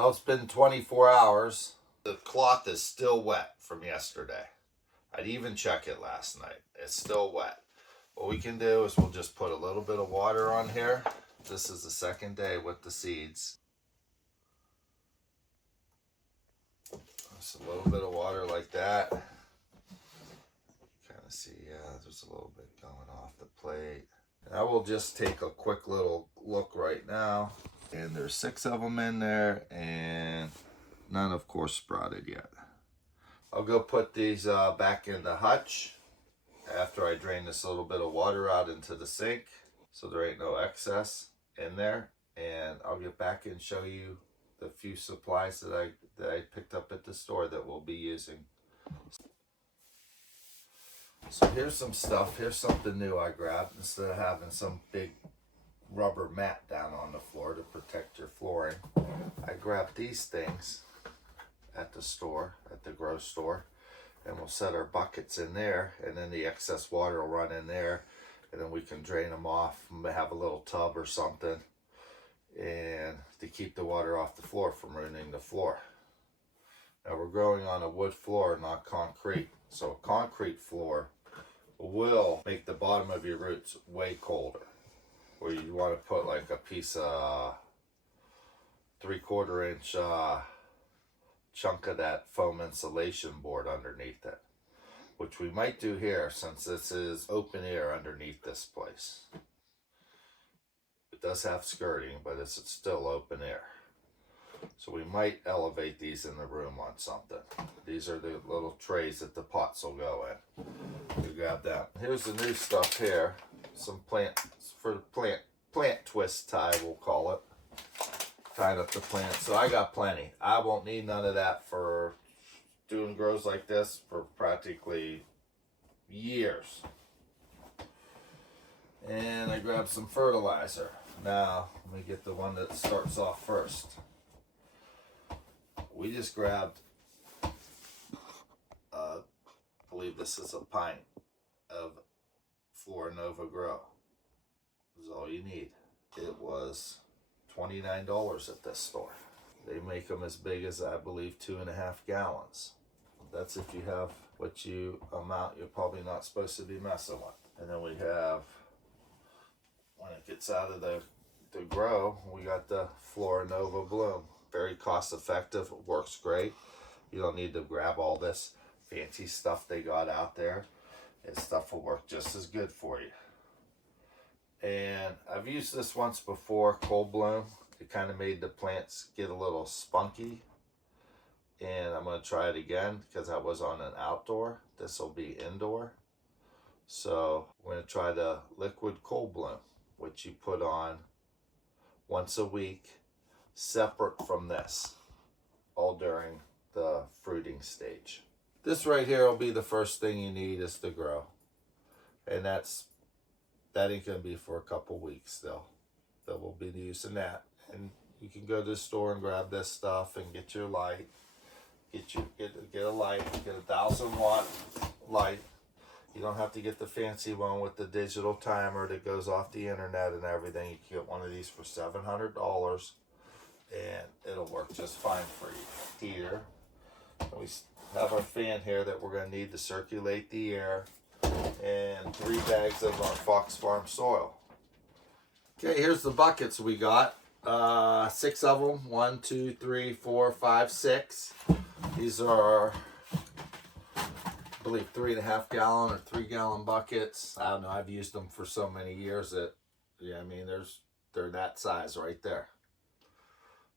Well, it's been 24 hours. The cloth is still wet from yesterday. I'd even check it last night. It's still wet. What we can do is we'll just put a little bit of water on here. This is the second day with the seeds. Just a little bit of water like that. Kind of see, yeah, there's a little bit going off the plate. And I will just take a quick little look right now. And there's 6 of them in there, and none, of course, sprouted yet. I'll go put these back in the hutch after I drain this little bit of water out into the sink, so there ain't no excess in there. And I'll get back and show you the few supplies that I picked up at the store that we'll be using. So here's some stuff. Here's something new I grabbed. Instead of having some big rubber mat down on the floor to protect your flooring, I grabbed these things at the store, at the grocery store, and we'll set our buckets in there, and then the excess water will run in there, and then we can drain them off and have a little tub or something, and to keep the water off the floor from ruining the floor. Now we're growing on a wood floor, not concrete, so a concrete floor will make the bottom of your roots way colder. Where you want to put like a piece of 3/4 inch chunk of that foam insulation board underneath it, which we might do here since this is open air underneath this place. It does have skirting, but it's still open air. So we might elevate these in the room on something. These are the little trays that the pots will go in. We grab that. Here's the new stuff here. Some plants for the plant twist tie, we'll call it. Tied up the plant. So I got plenty. I won't need none of that for doing grows like this for practically years. And I grabbed some fertilizer. Now, let me get the one that starts off first. We just grabbed, I believe this is a pint of Flora Nova Grow. This is all you need. It was $29 at this store. They make them as big as, I believe, 2.5 gallons. That's if you have what you amount you're probably not supposed to be messing with. And then we have, when it gets out of the grow, we got the Flora Nova Bloom. Very cost effective, it works great. You don't need to grab all this fancy stuff they got out there. This stuff will work just as good for you. And I've used this once before, cold bloom. It kind of made the plants get a little spunky. And I'm going to try it again because I was on an outdoor. This will be indoor. So we're going to try the liquid cold bloom, which you put on once a week, separate from this, all during the fruiting stage. This right here will be the first thing you need is to grow. And that ain't going to be for a couple weeks though. That we'll be using that. And you can go to the store and grab this stuff and get your light. Get a light, get a 1,000-watt light. You don't have to get the fancy one with the digital timer that goes off the internet and everything. You can get one of these for $700 and it'll work just fine for you. Here, we have our fan here that we're going to need to circulate the air, and 3 bags of our Fox Farm soil. Okay, here's the buckets we got. 6 of them. 1, 2, 3, 4, 5, 6. These are, I believe, 3.5 gallon or 3 gallon buckets. I don't know. I've used them for so many years that, yeah, I mean, they're that size right there.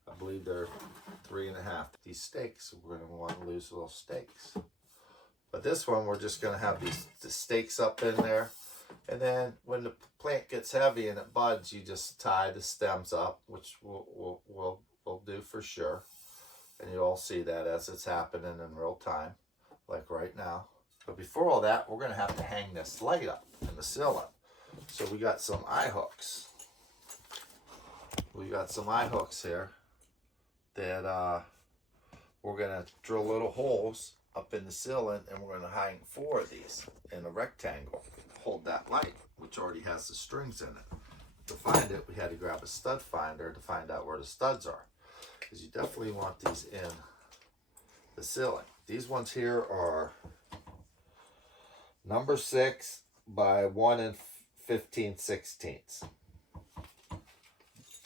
I believe they're 3.5. These stakes, we're going to want to lose little stakes. But this one, we're just going to have the stakes up in there. And then when the plant gets heavy and it buds, you just tie the stems up, which we'll do for sure. And you'll all see that as it's happening in real time, like right now. But before all that, we're going to have to hang this light up in the ceiling. So we got some eye hooks. We got some eye hooks here that we're going to drill little holes up in the ceiling, and we're going to hang 4 of these in a rectangle. Hold that light, which already has the strings in it. To find it, we had to grab a stud finder to find out where the studs are. because you definitely want these in the ceiling. These ones here are number 6 by 1 15/16.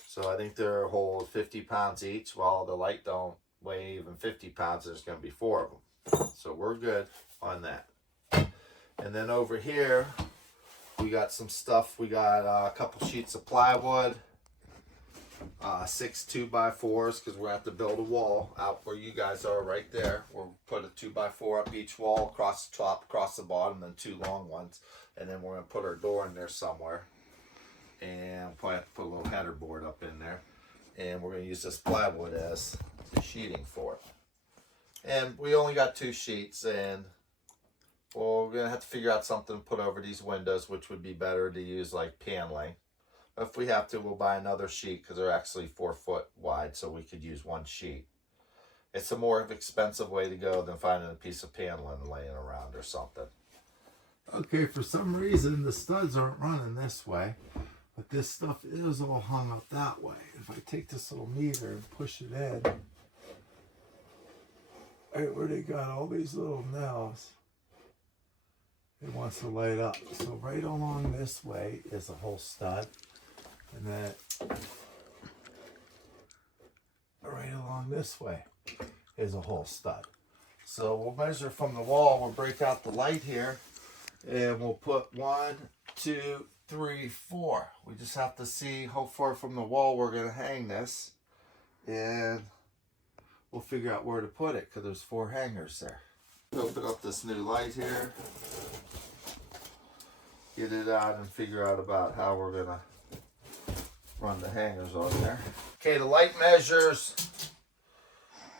So I think they're hold 50 pounds each. Well, the light don't weigh even 50 pounds. There's going to be 4 of them. So we're good on that. And then over here, we got some stuff. We got a couple sheets of plywood, 6 2x4s, because we're going to have to build a wall out where you guys are right there. We'll put a 2x4 up each wall, across the top, across the bottom, then 2 long ones. And then we're going to put our door in there somewhere. And probably have to put a little header board up in there. And we're going to use this plywood as the sheeting for it. And we only got 2 sheets, and well, we're going to have to figure out something to put over these windows, which would be better to use like paneling. If we have to, we'll buy another sheet because they're actually 4 foot wide, so we could use 1 sheet. It's a more expensive way to go than finding a piece of paneling laying around or something. Okay, for some reason the studs aren't running this way, but this stuff is all hung up that way. If I take this little meter and push it in, right where they got all these little nails, it wants to light up. So right along this way is a whole stud, and then right along this way is a whole stud. So we'll measure from the wall. We'll break out the light here, and we'll put 1, 2, 3, 4. We just have to see how far from the wall we're going to hang this, and we'll figure out where to put it because there's 4 hangers there. Open up this new light here, get it out, and figure out about how we're going to run the hangers on there. Okay, the light measures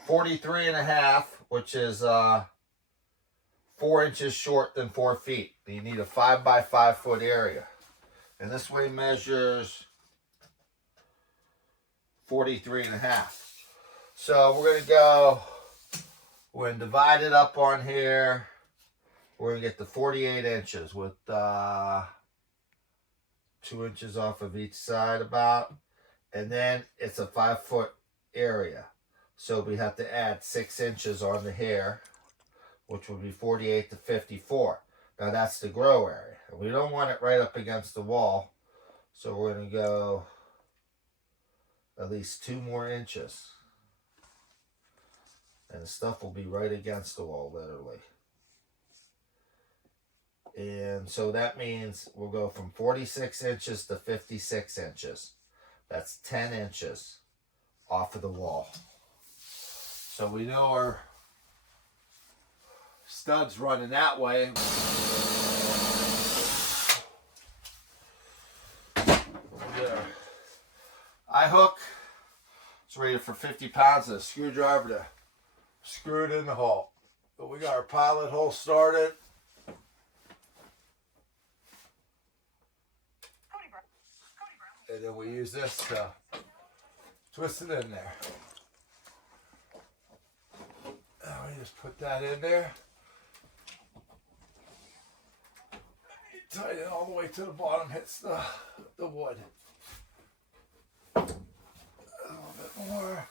43.5, which is 4 inches short than 4 feet. You need a 5 by 5 foot area. And this way measures 43.5. So we're going to go, we're going to divide it up on here. We're going to get the 48 inches with 2 inches off of each side about. And then it's a 5 foot area. So we have to add 6 inches on the hair, which would be 48 to 54. Now that's the grow area. We don't want it right up against the wall. So we're going to go at least 2 more inches. And the stuff will be right against the wall, literally. And so that means we'll go from 46 inches to 56 inches. That's 10 inches off of the wall. So we know our studs running that way. Eye hook. It's rated for 50 pounds and a screwdriver to screw it in the hole. But we got our pilot hole started. And then we use this to twist it in there. And we just put that in there. Tighten it all the way to the bottom, hits the wood. A little bit more.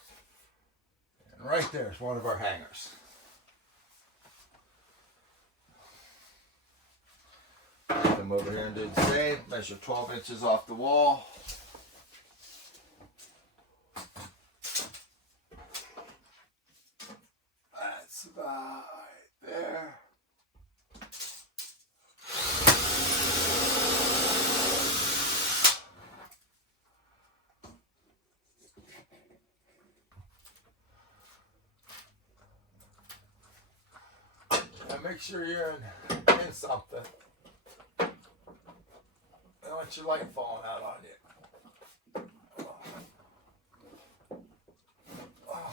And right there's one of our hangers. Come over here and do the same. Measure 12 inches off the wall. That's about right there. And make sure you're in something. I don't want your light falling out on you. Oh,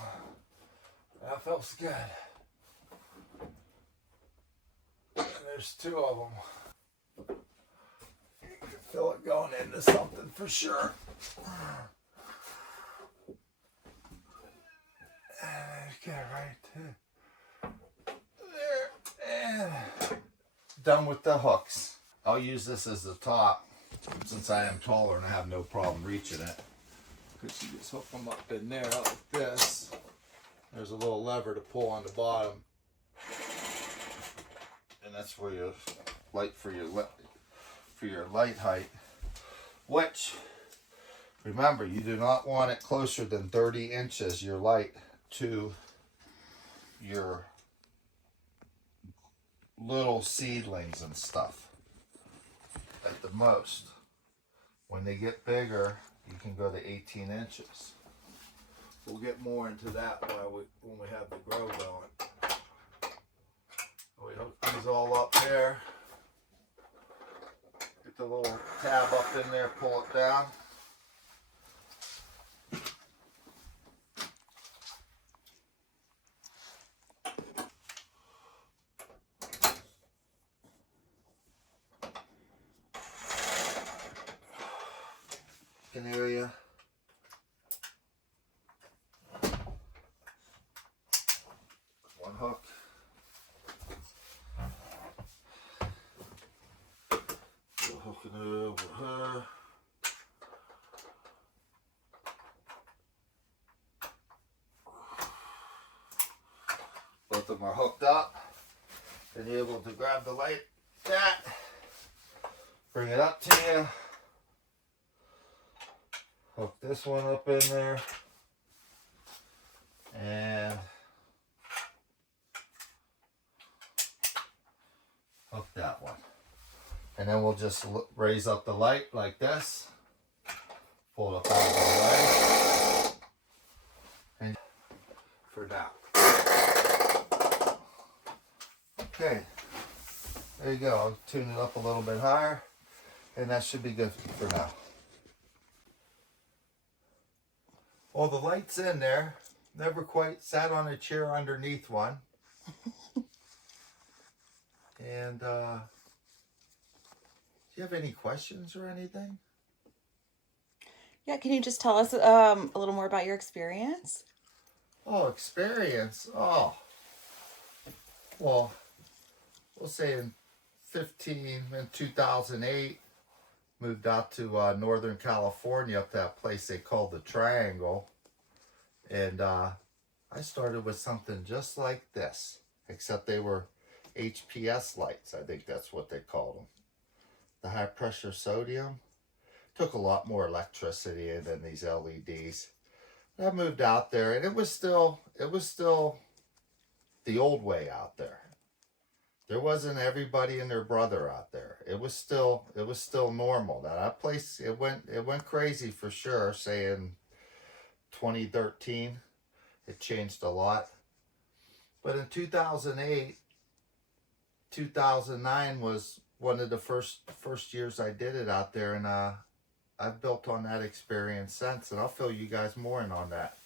that feels good. And there's 2 of them. You can feel it going into something for sure. And get it right there. And done with the hooks. I'll use this as the top since I am taller and I have no problem reaching it. because you just hook them up in there like this. There's a little lever to pull on the bottom, and that's where your light for your light height. Which, remember, you do not want it closer than 30 inches, your light, to your little seedlings and stuff. At the most. When they get bigger, you can go to 18 inches. We'll get more into that when we have the grow going. We hook these all up there. Get the little tab up in there, pull it down. An area. One hook. We're hooking it over her. Both of them are hooked up. And you're able to grab the light, that, bring it up to you. Hook this one up in there, and hook that one. And then we'll just raise up the light like this, pull it up out of the way, and for now. Okay, there you go. I'll tune it up a little bit higher, and that should be good for now. Well, the light's in there. Never quite sat on a chair underneath one. And do you have any questions or anything? Yeah, can you just tell us a little more about your experience? Oh, experience. Oh. Well, we'll say in 2008, moved out to Northern California, up that place they call the Triangle. And I started with something just like this, except they were HPS lights. I think that's what they called them. The high pressure sodium. Took a lot more electricity than these LEDs. I moved out there, and it was still the old way out there. There wasn't everybody and their brother out there. It was still normal. Now that place, it went crazy for sure. Say in 2013, it changed a lot. But in 2008, 2009 was one of the first years I did it out there, and I've built on that experience since, and I'll fill you guys more in on that.